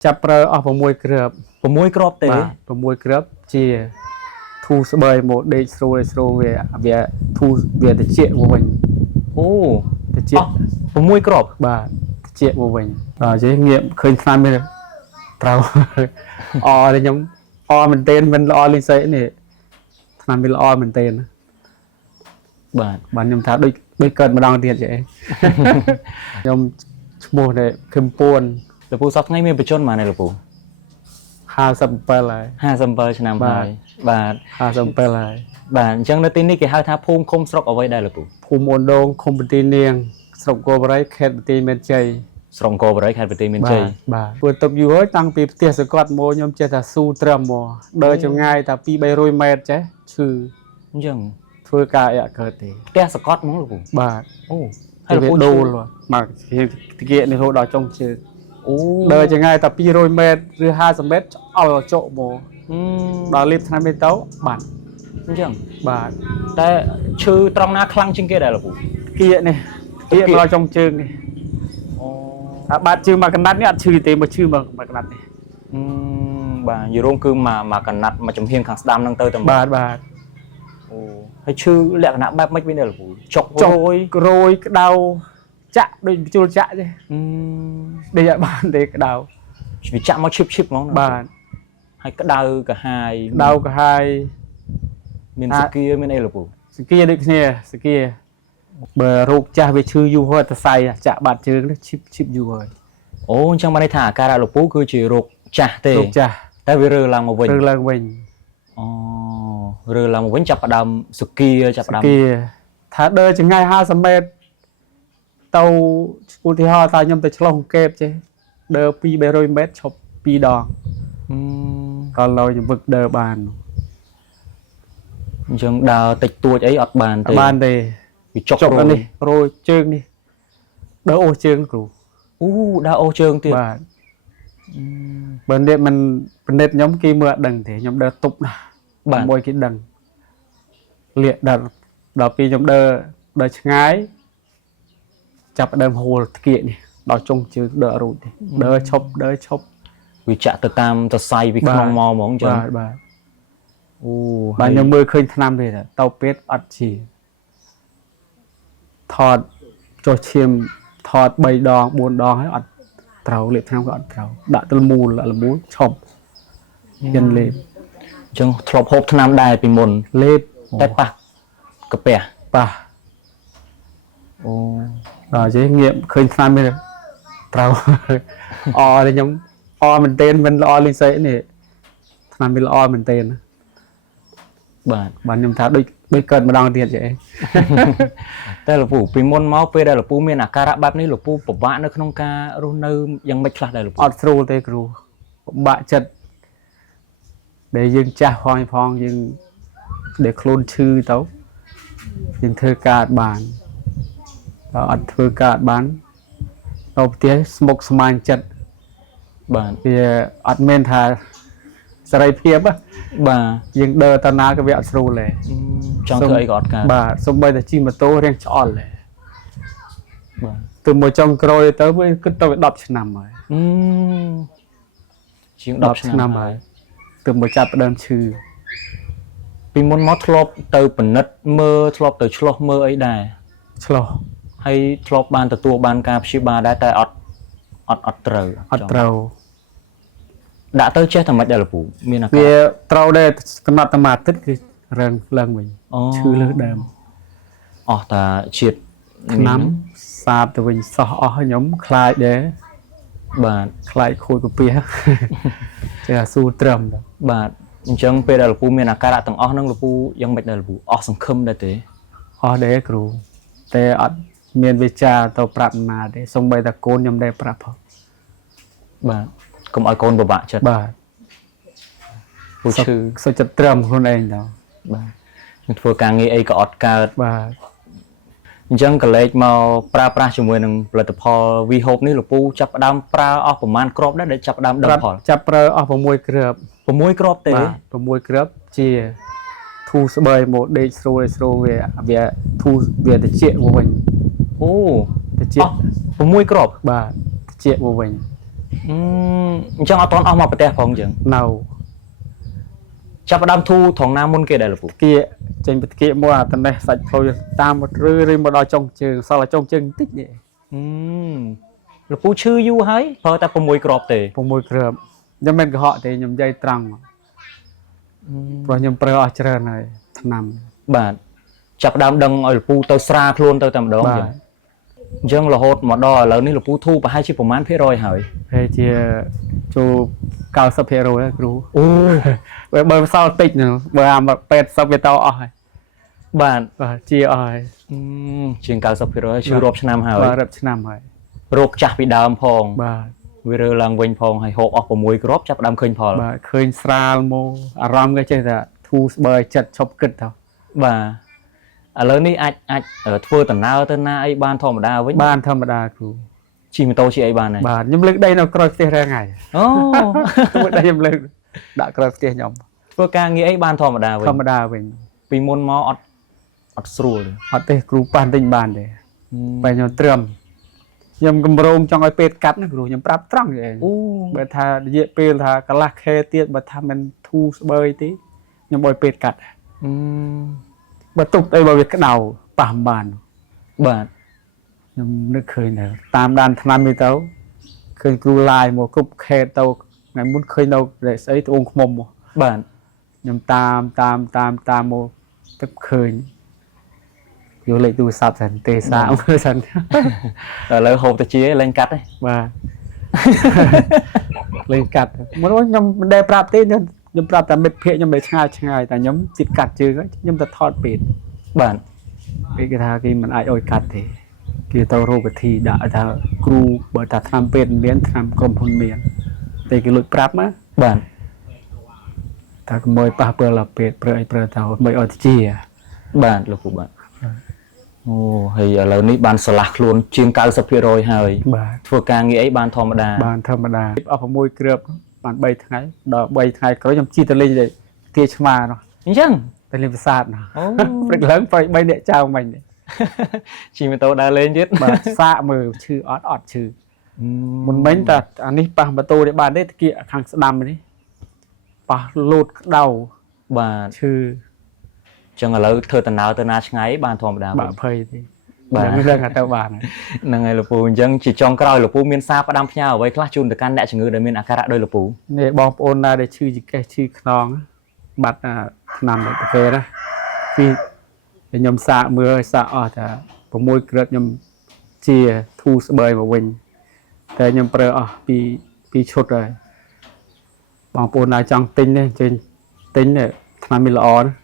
chập rơ ở vào môi crop 6 គ្រាប់ទេ vào môi crop chia thu bơi một đây sro về về thu về để chia của mình អូ để chia 6 គ្រាប់ bà chia của mình rồi chế nghiệm khơi tham bây giờ trâu o đây nhóm o mình tên mình lo lên sấy này tham mình lo mình tên បាទ bạn nhóm tháo đôi cơn mà đang tiền vậy nhóm mua này kim pôn លោកពូសពថ្ងៃមានបញ្ជនមកណាលោកពូ hai sầm pel lại 57ឆ្នាំហើយបាទ hai sầm pel lại បាទអញ្ចឹងនៅទីនេះគេហៅថាភូមិឃុំស្រុកអ្វីដែរលោកពូ ภูมิอนดงคมปตีเนียงสรบโกบไรเขตปตีเมนใจ ស្រុកអង្គរបរិយខេត្តបន្ទាយមានជ័យ បាទព្រោះតបយូរហើយតាំងពីផ្ទះសកត់មកខ្ញុំចេះថាស៊ូត្រឹមមកដើរចម្ងាយថា2-300 ម៉ែត្រចេះឈឺ អញ្ចឹង ធ្វើការអត់កើតទេ ផ្ទះសកត់ហ្មងលោកពូ បាទ អូ ហើយលោកដូលមកទីគេនេះរហូតដល់ចុងជើង អូ ដើរចម្ងាយតែ200 ម៉ែត្រឬ50 ម៉ែត្រអល់ចុកមកដល់លៀបឆ្នាំនេះទៅបាទ អញ្ចឹង បាទ តែឈឺត្រង់ណាខ្លាំងជាងគេដែរលោកពូ គៀកនេះគៀកដល់ចុងជើងនេះ អូ ថាបាត់ជើងមកកណ្ដាត់នេះអត់ឈឺទេមកឈឺមកកណ្ដាត់នេះ បាទយូរងគឺមកកណាត់មកចំហៀងខាងស្ដាំហ្នឹងទៅតែ បាទបាទ អូហើយឈឺលក្ខណៈបែបម៉េចវិញដែរលោកពូចុករយ រយក្តៅចាក់ដូចជុលចាក់ទេដេកអត់បានទេក្តៅ វាចាក់មកឈឹបហ្មងណា បាទ ហើយក្តៅកាហាយ ក្តៅក៏ហើយ មានសគាមានអីលោកពូ សគាដូចគ្នាសគាបើរោគចាស់វាឈឺយូរហើយតសៃចាក់បាត់ជើងនេះឈឹបយូរហើយ អូអញ្ចឹងបានន័យថាអាការៈលោកពូគឺជារោគចាស់ទេ រោគចាស់ តែវារើឡើងមកវិញ រើឡើងវិញ អូរើឡើងមកវិញចាប់ផ្ដើមសគាចាប់ផ្ដើម សគាថាដើរចម្ងាយ50 ម៉ែត្រទៅឧទាហរណ៍ថាខ្ញុំទៅឆ្លងកេបចេះដើរ2-300 ម៉ែត្រឈប់2 ដងក៏ឡយវឹកដើរបាន អញ្ចឹងដើរតិចតួចអីអត់បានទេ បានទេ វាចុក នេះរយជើងនេះដើរអូសជើងគ្រូ អូដើរអូសជើងទៀត បាទបើនេះมันពិនិត្យខ្ញុំគេមើលអត់ដឹងទេខ្ញុំដើរទប់ណាបាទមួយគេដឹងលាកដល់ពេលខ្ញុំដើរឆ្ងាយចាប់ដើមហូលធ្គាកនេះដល់ចុងជើងដើររួចទេដើរឈប់វាចាក់ទៅតាមសរសៃវាក្នុងមកហ្មងអញ្ចឹង បាទ អូ បាទខ្ញុំមើលឃើញថ្នាំទេទៅពេទ្យអត់ជាថតចុះឈាមថត3 ដង 4 ដងហើយអត់ត្រូវលេបថ្នាំក៏អត់ត្រូវដាក់ទល់មូលឈប់មានលេប អញ្ចឹងធ្លាប់ហូបថ្នាំដែរពីមុន លេប តែប៉ះកាពះ ប៉ះ អូ ដល់ជិះងាកឃើញថ្នាំនេះត្រូវអនេះខ្ញុំអមែនតេនមិនល្អលេងសែកនេះថ្នាំវាល្អមែនតេន បាទ បាទខ្ញុំថាដូចកើតម្ដងទៀតចេះ តែលោកពូពីមុនមកពេលដែលលោកពូមានអាការៈបែបនេះលោកពូពិបាកនៅក្នុងការរស់នៅយ៉ាងម៉េចខ្លះដែរលោកពូ អត់ស្រួលទេគ្រូពិបាកចិត្តដែលយើងចាស់ផងយើងដែលខ្លួនឈឺទៅយើងធ្វើការបានបើអត់ធ្វើការបានទៅផ្ទះស្មុកស្មាញចិត្ត បាទ វាអត់មែនថាសេរីភាព បាទ យើងដើរតាណាក៏វាអត់ស្រួលដែរ ចង់ធ្វើអីក៏អត់កើត បាទសូម្បីតែជិះម៉ូតូរៀងឆ្អល់ដែរ បាទ ទៅមកចុងក្រោយទៅវាគិតទៅ10 ឆ្នាំហើយ ជាង10 ឆ្នាំហើយ ទៅមកចាប់ផ្ដើមឈឺ ពីមុនមកធ្លាប់ទៅពិនិត្យមើលធ្លាប់ទៅឆ្លោះមើលអីដែរ ឆ្លោះ ហើយធ្លាប់បានទទួលបានការព្យាបាលដែរតែអត់ត្រូវ អត់ត្រូវ ដាក់ទៅចេះតែមិនដែរលោកពូមានអាការ វាត្រូវដែរកំណត់តែមួយអាទិត្យគឺរើងឡើងវិញឈឺលើសដើម អស់តាជាតិ ឆ្នាំសាបទៅវិញសោះអស់ខ្ញុំខ្លាចដែរ បាទ ខ្លាចខូចកាពះ ចេះស៊ូត្រឹម បាទអញ្ចឹងពេលដែលលោកពូមានអាការៈទាំងអស់ហ្នឹងលោកពូយ៉ាងម៉េចដែរលោកពូអស់សង្ឃឹមដែរទេ អស់ដែរគ្រូតែអត់មានវិចារទៅប្រាប់ណាទេសូម្បីតែកូនខ្ញុំដែរប្រាប់ផង បាទកុំឲ្យកូនពិបាកចិត្ត បាទ ពូឈឺ សុខចិត្តត្រឹមខ្លួនឯងទៅ បាទខ្ញុំធ្វើការងារអីក៏អត់កើត បាទ អញ្ចឹងកលេចមកប្រើប្រាស់ជាមួយនឹងផលិតផល V Hope នេះលោកពូចាប់ផ្ដើមប្រើអស់ប្រមាណគ្រាប់ដែរដែលចាប់ផ្ដើមដុះផល ចាប់ប្រើអស់6គ្រាប់ 6គ្រាប់ទេ បាទ6គ្រាប់ជាធូរស្បើយមកដេកស្រួលវាធូរវាតិចមកវិញ អូ តិច 6គ្រាប់ បាទតិចមកវិញ អ ចឹងអត់តន់អស់មកប្រទេសផងចឹង នៅ ចាប់ផ្ដើមធូរត្រង់ណាមុនគេដែរលោកពូ គៀកចេញពីគៀកមកអាតនេះសាច់ផ្លូវតាមមកឬមកដល់ចុងជើងសល់តែចុងជើងបន្តិចនេះ លោកពូឈឺយូរហើយប្រើតែ6គ្រាប់ទេ 6គ្រាប់ខ្ញុំមិនកុហកទេខ្ញុំនិយាយត្រង់ព្រោះខ្ញុំប្រើអស់ច្រើនហើយឆ្នាំ បាទចាប់ផ្ដើមដឹងឲ្យលោកពូទៅស្រាខ្លួនទៅតែម្ដងចឹងអញ្ចឹងរហូតមកដល់ឥឡូវនេះលោកពូធូរប្រហែលជាប្រមាណភាគរយហើយ ហើយជាចូល90%ហើយគ្រូ អូ បើសល់តិចនោះបើអា80វាទៅអស់ហើយ បាទ បាទជាអស់ហើយ ជាង90%ឈឺរាប់ឆ្នាំហើយ បាទរាប់ឆ្នាំហើយ រោគចាស់ពីដើមផង បាទ វារើឡើងវិញផងហើយហូបអស់6គ្រាប់ចាប់ផ្ដើមឃើញផល បាទឃើញស្រាលមកអារម្មណ៍ក៏ចេះតែធូរស្បើយចិត្តឈប់គិតទៅ បាទឥឡូវនេះអាចធ្វើដំណើរទៅណាអីបានធម្មតាវិញ បានធម្មតាគ្រូ ជិះម៉ូតូជិះអីបានដែរ បាទខ្ញុំលើកដីនៅក្រោយផ្ទះរាល់ថ្ងៃ អូ ធ្វើដីខ្ញុំលើកដាក់ក្រោយផ្ទះខ្ញុំ ធ្វើការងារអីបានធម្មតាវិញ ធម្មតាវិញ ពីមុនមកអត់ស្រួលទេ អត់ទេគ្រូប៉ះទិញបានទេបែរខ្ញុំត្រឹមខ្ញុំកម្រងចង់ឲ្យពេទ្យកាត់ណាគ្រូខ្ញុំប្រាប់ត្រង់ឯង អូ បើថារយៈពេលថាកន្លះខែទៀតបើថាមិនធូរស្បើយទេខ្ញុំឲ្យពេទ្យកាត់បើទុកអីបើវាក្តៅប៉ះមិនបាន បាទ ខ្ញុំនឹកឃើញទៅតាមដានឆ្នាំនេះទៅឃើញគ្រូឡាយមកគ្រប់ខេតទៅថ្ងៃមុនឃើញនៅស្អីត្អូងឃ្មុំមក បាទ ខ្ញុំតាមមកទឹកឃើញយកលេខទូរស័ព្ទសិនទេសាមើលសិន ឥឡូវហូបទៅជាលេងកាត់ទេ បាទលេងកាត់មកខ្ញុំមិនដែលប្រាប់ទេខ្ញុំប្រាប់តែមិត្តភក្តិខ្ញុំដែលឆ្ងាយតែខ្ញុំជិតកាត់ជើងខ្ញុំទៅថតពេទ្យ បាទ ពេទ្យគេថាគេមិនអាចអុយកាត់ទេគេទៅរកវិធីដាក់ថាគ្រូបើថាឆ្នាំពេទ្យមានឆ្នាំក្រុមហ៊ុនមានតែគេលួចប្រាប់ណា បាទ ថាកុំឲ្យប៉ះពាល់ដល់ពេទ្យប្រើអីប្រើទៅមិនឲ្យទៅជា បាទលោកគ្រូបាទអូហើយឥឡូវនេះបានឆ្លាស់ខ្លួនជាង90% ហើយ បាទ ធ្វើការងារអីបានធម្មតា បានធម្មតាអស់6គ្រាប់បាន3ថ្ងៃដល់3ថ្ងៃក្រោយខ្ញុំជីទៅលេងទាឆ្មានោះ អញ្ចឹង ទៅលេងប្រាសាទនោះ អូ ព្រឹកឡើង3នាក់ចៅមិញនេះ ជិះម៉ូតូដើរលេងទៀត បាទសាកមើលឈឺអត់ឈឺមុនមិញតែអានេះប៉ះម៉ូតូនេះបានទេគៀកខាងស្ដាំនេះប៉ះលូតក្តៅ បាទ ឈឺ ចឹងឥឡូវធ្វើដំណើរទៅណាឆ្ងាយបានធម្មតា បាក់ភ័យទេ បាទ មិនដឹងថាទៅបាន ហ្នឹងហើយលោកពូអញ្ចឹងជាចុងក្រោយលោកពូមានសារផ្ដាំផ្ញើអ្វីខ្លះជូនទៅកាន់អ្នកជំងឺដែលមានអាការៈដោយលោកពូ នេះបងប្អូនណាដែលឈឺចង្កេះឈឺខ្នងបាត់ឆ្នាំទៅគេណាពីខ្ញុំសាកមើលឲ្យសាកអស់ថា6គ្រាប់ខ្ញុំជាធូរស្បើយមកវិញតែខ្ញុំប្រើអស់ពីឈុតហើយបងប្អូនណាចង់ទិញទេចេញទិញឆ្នាំនេះល្អណា